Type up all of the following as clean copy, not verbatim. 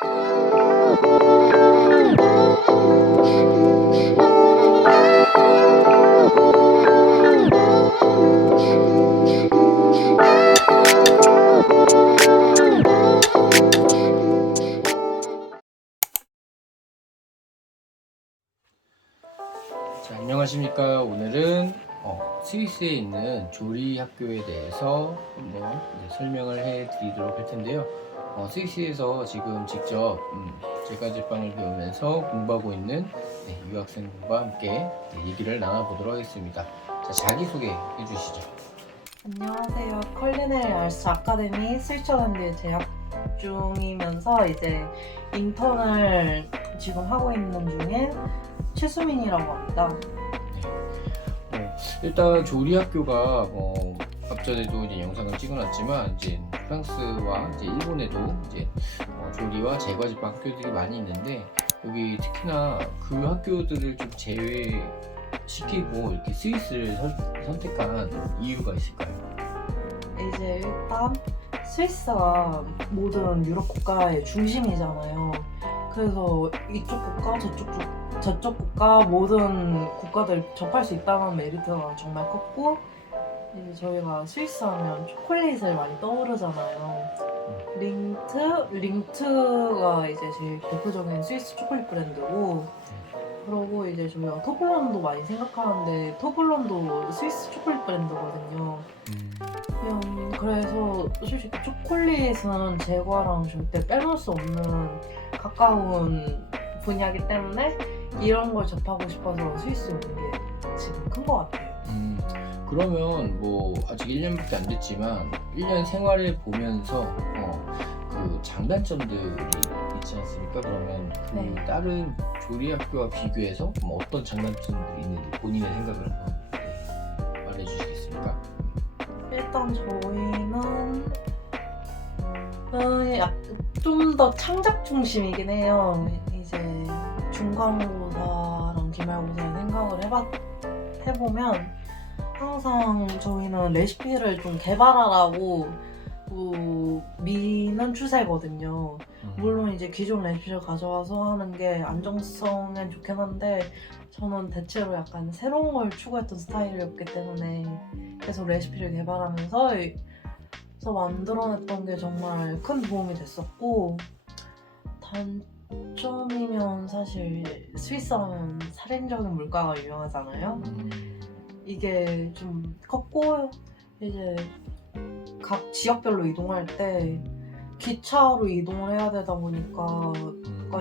자, 안녕하십니까. 오늘은 스위스에 있는 조리 학교에 대해서 한번 설명을 해 드리도록 할 텐데요. 스위스에서 지금 직접 제과제빵을 배우면서 공부하고 있는 유학생과 함께 얘기를 나눠보도록 하겠습니다. 자, 자기소개 해주시죠. 안녕하세요. 컬리네리 알츠 아카데미 스위처랜드에 재학 중이면서 이제 인턴을 지금 하고 있는 중인 최수민이라고 합니다. 일단 조리 학교가 앞전에도 이제 영상을 찍어놨지만 이제 프랑스와 이제 일본에도 이제 조리와 제과제빵 학교들이 많이 있는데 여기 특히나 그 학교들을 좀 제외시키고 이렇게 스위스를 선택한 이유가 있을까요? 이제 일단 스위스가 모든 유럽 국가의 중심이잖아요. 그래서 이쪽 국가, 저쪽 국가 모든 국가들 접할 수 있다는 메리트가 정말 컸고, 이제 저희가 스위스 하면 초콜릿을 많이 떠오르잖아요. 링트가 이제 제일 대표적인 스위스 초콜릿 브랜드고, 그러고 이제 저희가 토블론도 많이 생각하는데 토블론도 스위스 초콜릿 브랜드거든요. 그래서 솔직히 초콜릿은 제과랑 절대 빼놓을 수 없는 가까운 분야이기 때문에 이런 걸 접하고 싶어서 스위스 온 게 지금 큰 것 같아요. 그러면 아직 1년밖에 안 됐지만 1년 생활을 보면서 그 장단점들이 있지 않습니까? 그러면 그 다른 조리 학교와 비교해서 어떤 장단점들이 있는지 본인의 생각을 한번 말해주시겠습니까? 일단 저희는 좀 더 창작 중심이긴 해요. 이제 중간고사랑 기말고사를 생각을 해보면 항상 저희는 레시피를 좀 개발하라고 미는 추세거든요. 물론 이제 기존 레시피를 가져와서 하는 게 안정성엔 좋긴 한데 저는 대체로 약간 새로운 걸 추구했던 스타일이었기 때문에 계속 레시피를 개발하면서 만들어냈던 게 정말 큰 도움이 됐었고, 단점이면 사실 스위스 하면 살인적인 물가가 유명하잖아요. 이게 좀 컸고, 이제 각 지역별로 이동할 때 기차로 이동을 해야 되다 보니까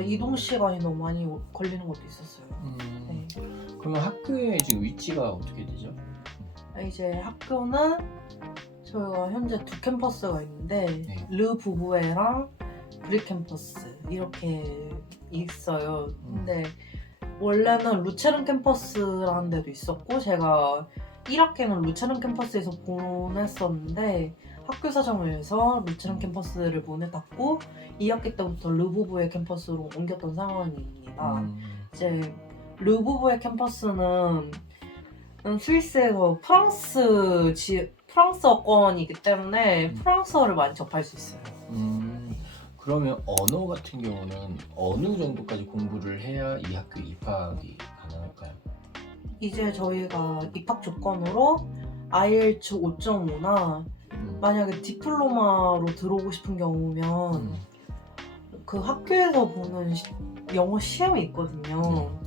이동 시간이 너무 많이 걸리는 것도 있었어요. 네. 그러면 학교의 지금 위치가 어떻게 되죠? 이제 학교는 저희가 현재 두 캠퍼스가 있는데 르 부부에랑 브리 캠퍼스 이렇게 있어요. 근데 원래는 루체른 캠퍼스라는 데도 있었고 제가 1학기는 루체른 캠퍼스에서 보냈었는데 학교 사정을 위해서 루체른 캠퍼스를 문을 닫고 2학기 때부터 르부부의 캠퍼스로 옮겼던 상황입니다. 이제 르부부의 캠퍼스는 스위스에서 프랑스어권이기 때문에 프랑스어를 많이 접할 수 있어요. 그러면 언어 같은 경우는 어느 정도까지 공부를 해야 이 학교에 입학이 가능할까요? 이제 저희가 입학 조건으로 IELTS 5.5나 만약에 디플로마로 들어오고 싶은 경우면 그 학교에서 보는 영어 시험이 있거든요.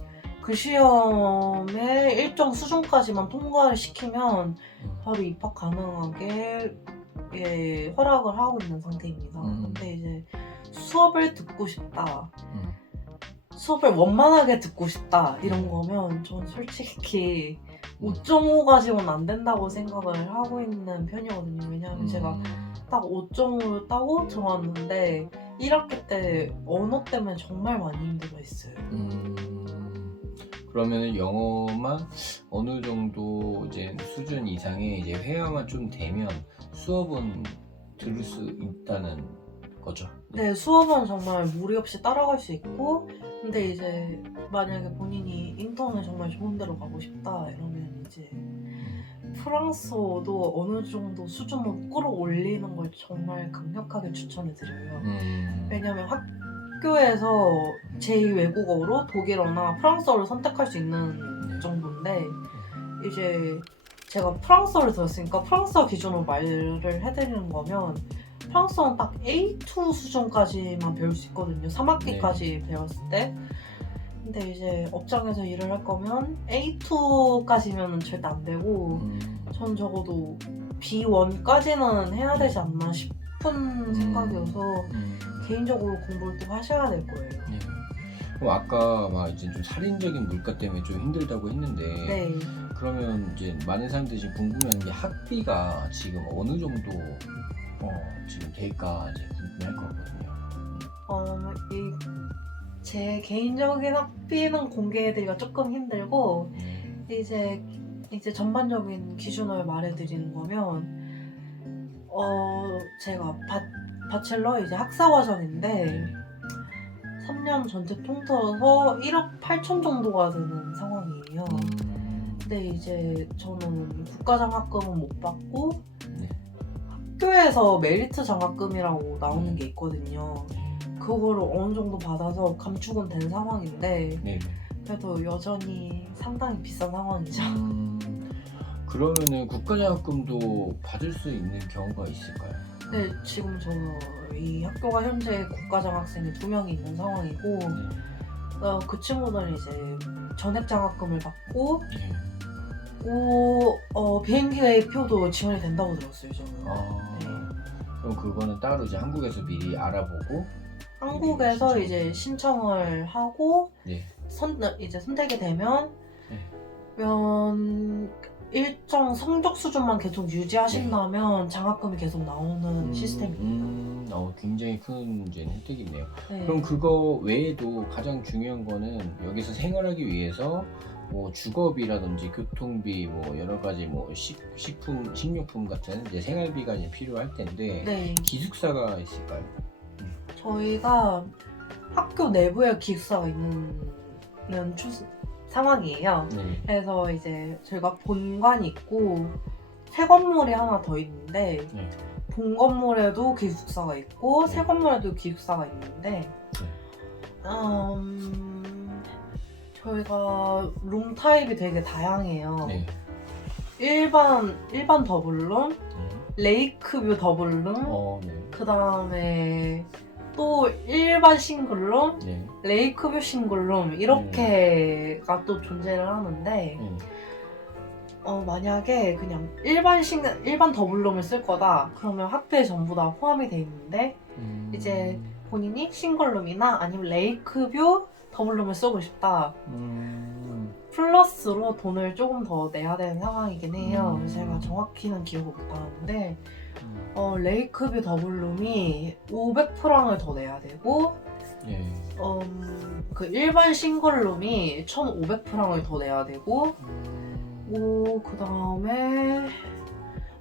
그 시험에 일정 수준까지만 통과를 시키면 바로 입학 가능하게 허락을 하고 있는 상태입니다. 근데 이제 수업을 듣고 싶다, 수업을 원만하게 듣고 싶다 이런 거면 전 솔직히 5.5 가지고는 안 된다고 생각을 하고 있는 편이거든요. 왜냐하면 제가 딱 5.5를 따고 들어왔는데 1학기 때 언어 때문에 정말 많이 힘들어했어요. 그러면 영어만 어느 정도 이제 수준 이상의 이제 회화만 좀 되면 수업은 들을 수 있다는 거죠? 네, 수업은 정말 무리 없이 따라갈 수 있고, 근데 이제 만약에 본인이 인턴을 정말 좋은 데로 가고 싶다 이러면 이제 프랑스어도 어느 정도 수준으로 끌어올리는 걸 정말 강력하게 추천해 드려요. 왜냐면 학교에서 제2 외국어로 독일어나 프랑스어를 선택할 수 있는 네. 정도인데 이제 제가 프랑스어를 들었으니까 프랑스어 기준으로 말을 해드리는 거면 프랑스어는 딱 A2 수준까지만 배울 수 있거든요. 3학기까지 배웠을 때. 근데 이제 업장에서 일을 할 거면 A2까지면 절대 안 되고 전 적어도 B1까지는 해야 되지 않나 싶은 생각이어서 개인적으로 공부를 또 하셔야 될 거예요. 네. 그럼 아까 막 이제 좀 살인적인 물가 때문에 좀 힘들다고 했는데 네. 그러면 이제 많은 사람들이 지금 궁금해하는 게 학비가 지금 어느 정도 지금 될까 이제 궁금해할 것 같거든요. 제 개인적인 학비는 공개해드리기가 조금 힘들고 이제 전반적인 기준을 말해드리는 거면 제가 바첼러 이제 학사 과정인데 3년 전체 통틀어서 1억 8천 정도가 되는 상황이에요. 근데 이제 저는 국가장학금은 못 받고 네. 학교에서 메리트 장학금이라고 나오는 게 있거든요. 그거를 어느 정도 받아서 감축은 된 상황인데 네. 그래도 여전히 상당히 비싼 상황이죠. 그러면은 국가장학금도 받을 수 있는 경우가 있을까요? 네, 지금 저희 학교가 현재 국가장학생이 2명이 있는 상황이고 그 친구들은 이제 전액장학금을 받고 비행기의 표도 지원이 된다고 들었어요, 저는. 네. 그럼 그거는 따로 이제 한국에서 미리 알아보고 한국에서 이제 신청을 하고 네. 이제 선택이 되면 네. 일정 성적 수준만 계속 유지하신다면 장학금이 계속 나오는 시스템입니다. 굉장히 큰 이제 혜택이네요. 네. 그럼 그거 외에도 가장 중요한 거는 여기서 생활하기 위해서 뭐 주거비라든지 교통비 뭐 여러 가지 뭐 식품, 식료품 같은 이제 생활비가 이제 필요할 텐데 네. 기숙사가 있을까요? 저희가 학교 내부에 기숙사가 있는 상황이에요. 네. 그래서 이제 저희가 본관이 있고 새 건물이 하나 더 있는데 네. 본 건물에도 기숙사가 있고 네. 새 건물에도 기숙사가 있는데 저희가 룸 타입이 되게 다양해요. 네. 일반 더블룸, 레이크뷰 더블룸, 네. 그 다음에 또 일반 싱글룸, 네. 레이크뷰 싱글룸 이렇게가 또 존재를 하는데 만약에 그냥 일반 더블룸을 쓸 거다 그러면 학비에 전부 다 포함이 돼 있는데 이제 본인이 싱글룸이나 아니면 레이크뷰 더블룸을 쓰고 싶다 플러스로 돈을 조금 더 내야 되는 상황이긴 해요. 그래서 제가 정확히는 기억을 못 하는데 레이크뷰 더블룸이 500프랑을 더 내야 되고 그 일반 싱글룸이 1,500프랑을 더 내야 되고 그 다음에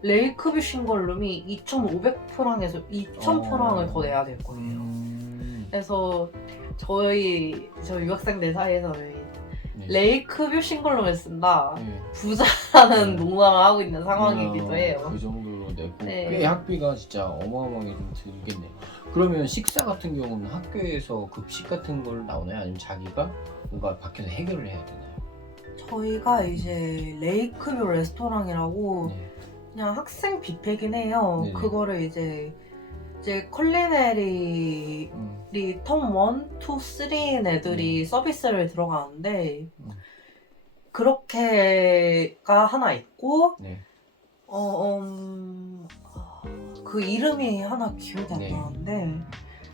레이크뷰 싱글룸이 2,500프랑에서 2,000프랑을 더 내야 될 거예요. 그래서 저희 유학생들 사이에서는 레이크뷰 싱글룸을 쓴다 부자라는 농담을 하고 있는 상황이기도 해요. 그 정도로 내고 네. 꽤 학비가 진짜 어마어마하게 좀 들겠네요. 그러면 식사 같은 경우는 학교에서 급식 같은 걸 나오나요? 아니면 자기가 뭔가 밖에서 해결을 해야 되나요? 저희가 이제 레이크뷰 레스토랑이라고 그냥 학생 뷔페긴 해요. 네네. 그거를 이제 컬리네리 텀 1, 2, 3인 애들이 서비스를 들어가는데 그렇게가 하나 있고 그 이름이 하나 기억이 안 나는데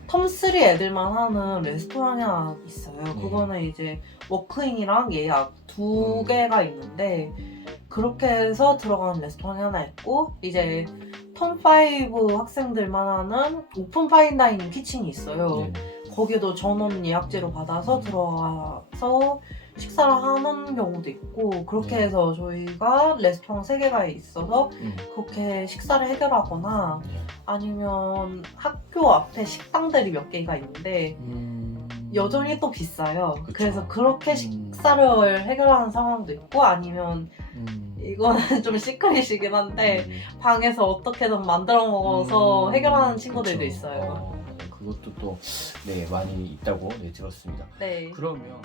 텀3 애들만 하는 레스토랑이 하나 있어요. 그거는 이제 워크인이랑 예약 2개가 있는데 그렇게 해서 들어가는 레스토랑이 하나 있고 이제 텀5 학생들만 하는 오픈 파인 다이닝 키친이 있어요. 거기도 전원 예약제로 받아서 들어가서 식사를 하는 경우도 있고 그렇게 해서 저희가 레스토랑 3개가 있어서 그렇게 식사를 해결하거나 아니면 학교 앞에 식당들이 몇 개가 있는데 여전히 또 비싸요. 그쵸. 그래서 그렇게 식사를 해결하는 상황도 있고 아니면 이거는 좀 시크릿이긴 한데 방에서 어떻게든 만들어 먹어서 해결하는 친구들도 그쵸. 있어요. 그게 그것도 또 네, 많이 있다고 네, 들었습니다. 네. 그러면